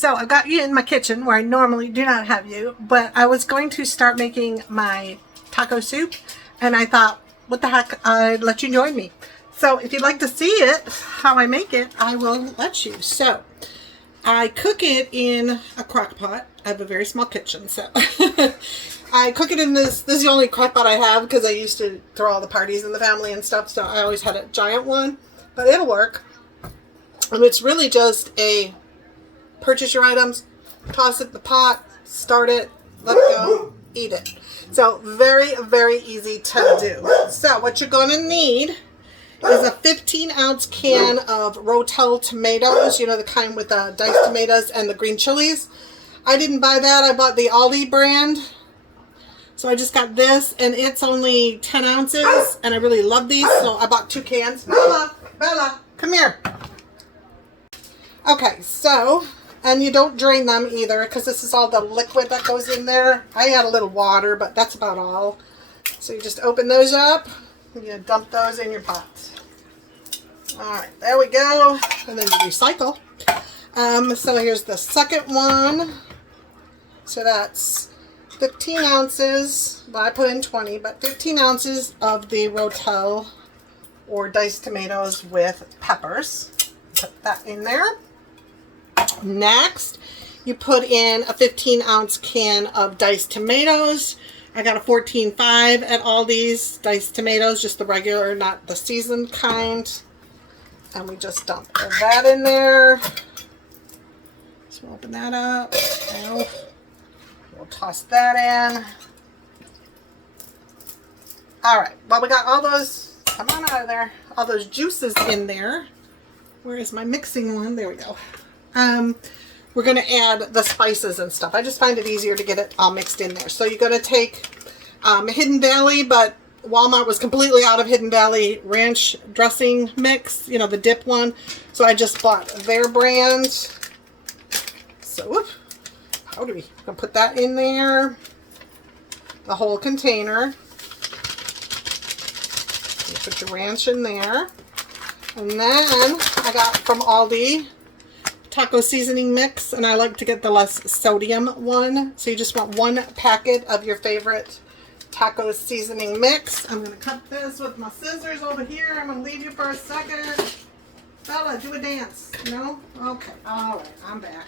So I got you in my kitchen where I normally do not have you, but I was going to start making my taco soup, and I thought, what the heck, I'd let you join me. So if you'd like to see it, how I make it, I will let you. So I cook it in a crock pot. I have a very small kitchen, so I cook it in this. This is the only crock pot I have because I used to throw all the parties in the family and stuff, so I always had a giant one, but it'll work. And it's really just a purchase your items, toss it in the pot, start it, let it go, eat it. So very, very easy to do. So what you're going to need is a 15-ounce can of Rotel tomatoes, you know, the kind with the diced tomatoes and the green chilies. I didn't buy that. I bought the Aldi brand. So I just got this, and it's only 10 ounces, and I really love these, so I bought 2 cans. Bella, come here. Okay, so, and you don't drain them either, because this is all the liquid that goes in there. I add a little water, but that's about all. So you just open those up, and you dump those in your pot. Alright, there we go. And then you recycle. So here's the second one. So that's 15 ounces. Well, I put in 20, but 15 ounces of the Rotel or diced tomatoes with peppers. Put that in there. Next, you put in a 15-ounce can of diced tomatoes. I got a 14.5 at Aldi's diced tomatoes, just the regular, not the seasoned kind. And we just dump that in there. So we'll open that up. Now we'll toss that in. Alright, well, we got all those, come on out of there, all those juices in there. Where is my mixing one? There we go. We're going to add the spices and stuff. I just find it easier to get it all mixed in there. So you're going to take Hidden Valley, but Walmart was completely out of Hidden Valley ranch dressing mix, you know, the dip one. So I just bought their brand. So, how do we gonna put that in there? The whole container. You put your ranch in there. And then I got from Aldi taco seasoning mix, and I like to get the less sodium one. So you just want 1 packet of your favorite taco seasoning mix. I'm going to cut this with my scissors over here. I'm going to leave you for a second. Bella, do a dance. No? Okay. Alright, I'm back.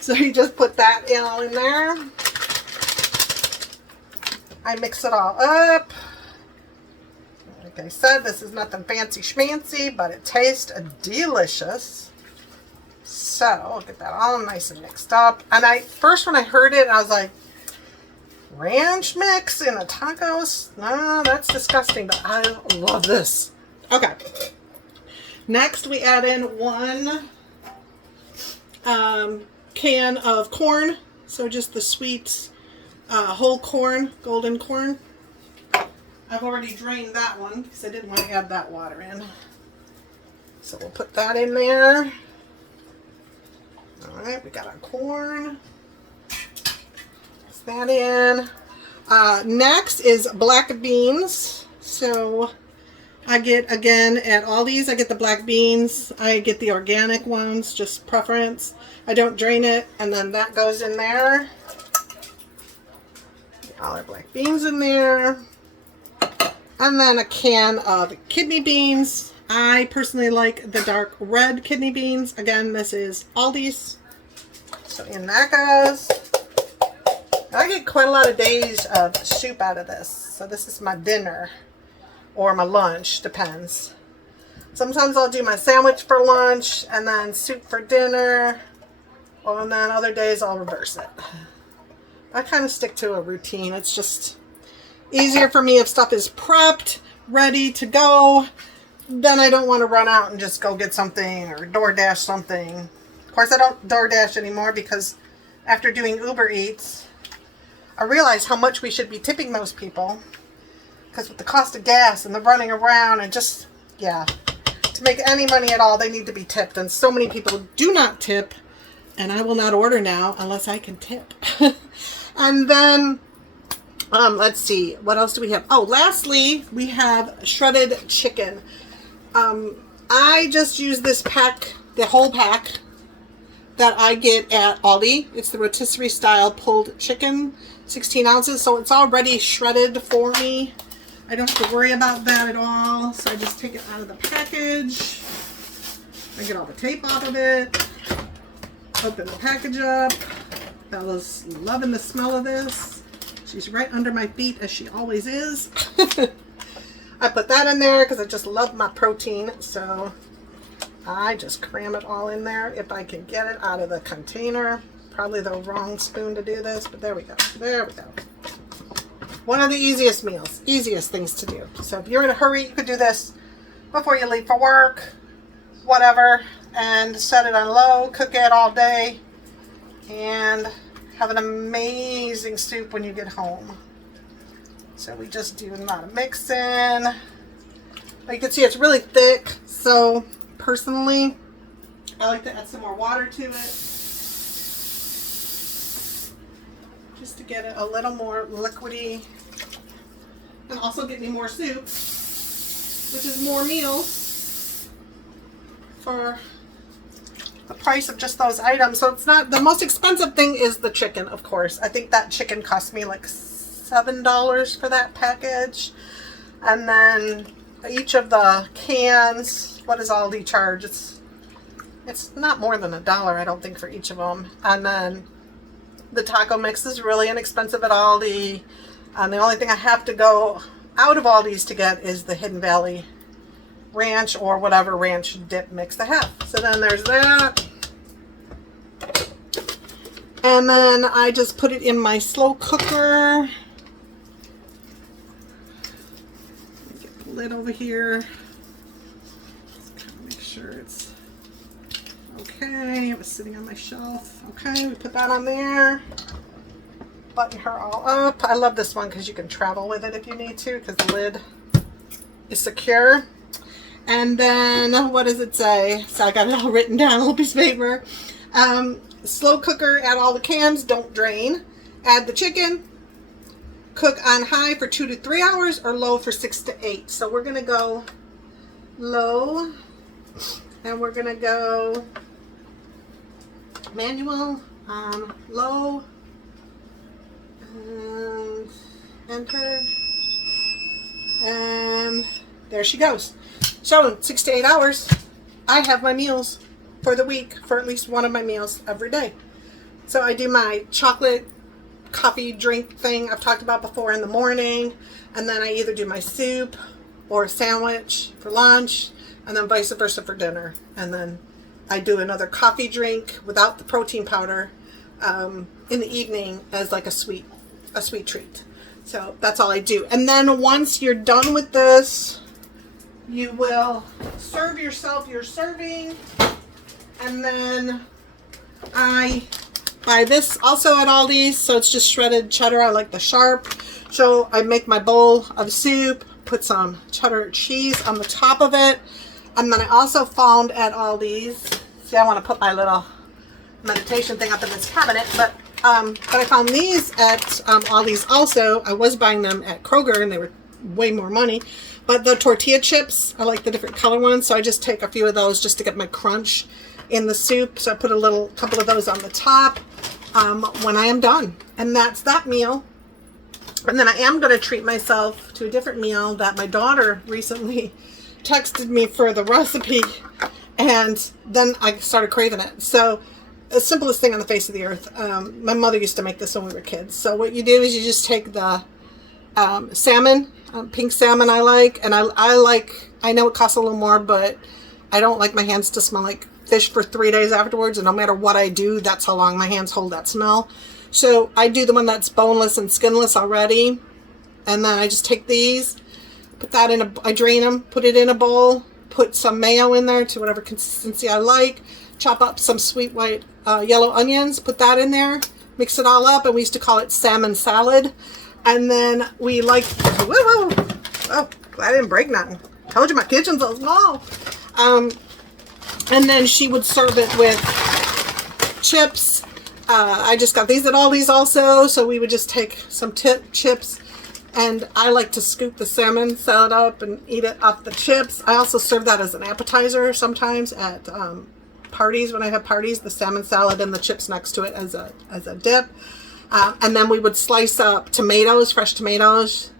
So you just put that all in there. I mix it all up. Like I said, this is nothing fancy schmancy, but it tastes delicious. So I'll get that all nice and mixed up. And first when I heard it, I was like, ranch mix in a tacos? No, that's disgusting, but I love this. Okay. Next, we add in 1 can of corn. So just the sweet whole corn, golden corn. I've already drained that one because I didn't want to add that water in. So we'll put that in there. Alright, we got our corn. That in. Next is black beans. So I get, again, at Aldi's, I get the black beans. I get the organic ones, just preference. I don't drain it, and then that goes in there. All our black beans in there. And then a can of kidney beans. I personally like the dark red kidney beans. Again, this is Aldi's. So in that goes. I get quite a lot of days of soup out of this. So this is my dinner or my lunch, depends. Sometimes I'll do my sandwich for lunch and then soup for dinner. And then other days I'll reverse it. I kind of stick to a routine. It's just easier for me if stuff is prepped, ready to go. Then I don't want to run out and just go get something or DoorDash something. Of course, I don't DoorDash anymore because after doing Uber Eats, I realize how much we should be tipping those people. Because with the cost of gas and the running around and just, yeah, to make any money at all, they need to be tipped. And so many people do not tip. And I will not order now unless I can tip. And then, let's see, what else do we have? Oh, lastly, we have shredded chicken. I just use this pack, the whole pack. that I get at Aldi. It's the rotisserie style pulled chicken, 16 ounces. So it's already shredded for me. I don't have to worry about that at all. So I just take it out of the package. I get all the tape off of it. Open the package up. Bella's loving the smell of this. She's right under my feet as she always is. I put that in there because I just love my protein. So I just cram it all in there if I can get it out of the container. Probably the wrong spoon to do this, but there we go. There we go. One of the easiest meals, easiest things to do. So if you're in a hurry, you could do this before you leave for work, whatever, and set it on low, cook it all day, and have an amazing soup when you get home. So we just do a lot of mixing. You can see it's really thick, so personally, I like to add some more water to it just to get it a little more liquidy and also get me more soup, which is more meals for the price of just those items. So it's not the most expensive thing is the chicken, of course. I think that chicken cost me like $7 for that package. And then each of the cans, what does Aldi charge? It's not more than $1, I don't think, for each of them. And then the taco mix is really inexpensive at Aldi. And the only thing I have to go out of Aldi's to get is the Hidden Valley ranch or whatever ranch dip mix they have. So then there's that. And then I just put it in my slow cooker. Get the lid over here. Make sure it's okay. It was sitting on my shelf. Okay, we put that on there. Button her all up. I love this one because you can travel with it if you need to because the lid is secure. And then, what does it say? So I got it all written down on a little piece of paper. Slow cooker, add all the cans, don't drain. Add the chicken. Cook on high for 2 to 3 hours or low for 6 to 8. So we're going to go low. And we're going to go manual, low. And enter. And there she goes. So in 6 to 8 hours, I have my meals for the week, for at least one of my meals every day. So I do my chocolate coffee drink thing I've talked about before in the morning, and then I either do my soup or a sandwich for lunch, and then vice versa for dinner. And then I do another coffee drink without the protein powder in the evening as like a sweet treat. So that's all I do. And then once you're done with this, you will serve yourself your serving. And then I buy this also at Aldi's. So it's just shredded cheddar. I like the sharp. So I make my bowl of soup, put some cheddar cheese on the top of it. And then I also found at Aldi's, see, I want to put my little meditation thing up in this cabinet, but I found these at Aldi's also. I was buying them at Kroger and they were way more money. But the tortilla chips, I like the different color ones, so I just take a few of those just to get my crunch in the soup. So I put a couple of those on the top when I am done. And that's that meal. And then I am going to treat myself to a different meal that my daughter recently texted me for the recipe, and then I started craving it. So the simplest thing on the face of the earth. My mother used to make this when we were kids. So what you do is you just take the salmon, pink salmon I like, and I know it costs a little more, but I don't like my hands to smell like fish for 3 days afterwards, and no matter what I do, that's how long my hands hold that smell. So I do the one that's boneless and skinless already, and then I just take these, put that I drain them, put it in a bowl, put some mayo in there to whatever consistency I like, chop up some sweet white yellow onions, put that in there, mix it all up, and we used to call it salmon salad. And then we like, whoa, oh, I didn't break nothing. Told you my kitchen's so small. And then she would serve it with chips. I just got these at Aldi's also, so we would just take some chips, and I like to scoop the salmon salad up and eat it off the chips. I also serve that as an appetizer sometimes at parties, when I have parties, the salmon salad and the chips next to it as a dip. And then we would slice up tomatoes, fresh tomatoes,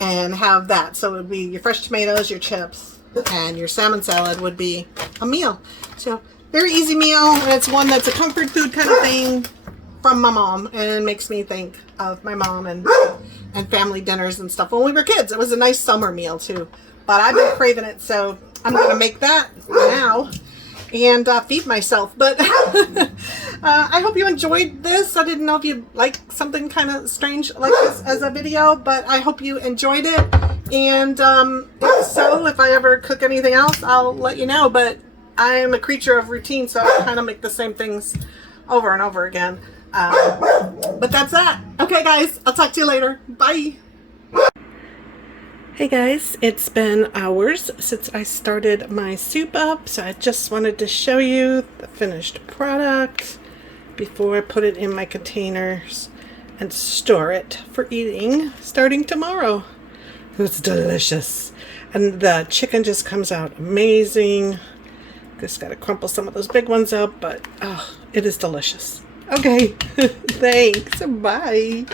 and have that. So it would be your fresh tomatoes, your chips, and your salmon salad would be a meal. So very easy meal, and it's one that's a comfort food kind of thing from my mom, and it makes me think of my mom and family dinners and stuff when we were kids. It was a nice summer meal too, but I've been craving it, so I'm gonna make that now and feed myself. But I hope you enjoyed this. I didn't know if you'd like something kind of strange like this as a video, but I hope you enjoyed it. And if so, if I ever cook anything else, I'll let you know. But I'm a creature of routine, so I kind of make the same things over and over again. But that's that. Okay, guys, I'll talk to you later. Bye. Hey guys, it's been hours since I started my soup up, so I just wanted to show you the finished product before I put it in my containers and store it for eating starting tomorrow. It's delicious, and the chicken just comes out amazing. Just gotta crumple some of those big ones up, but oh, it is delicious. Okay, thanks, bye.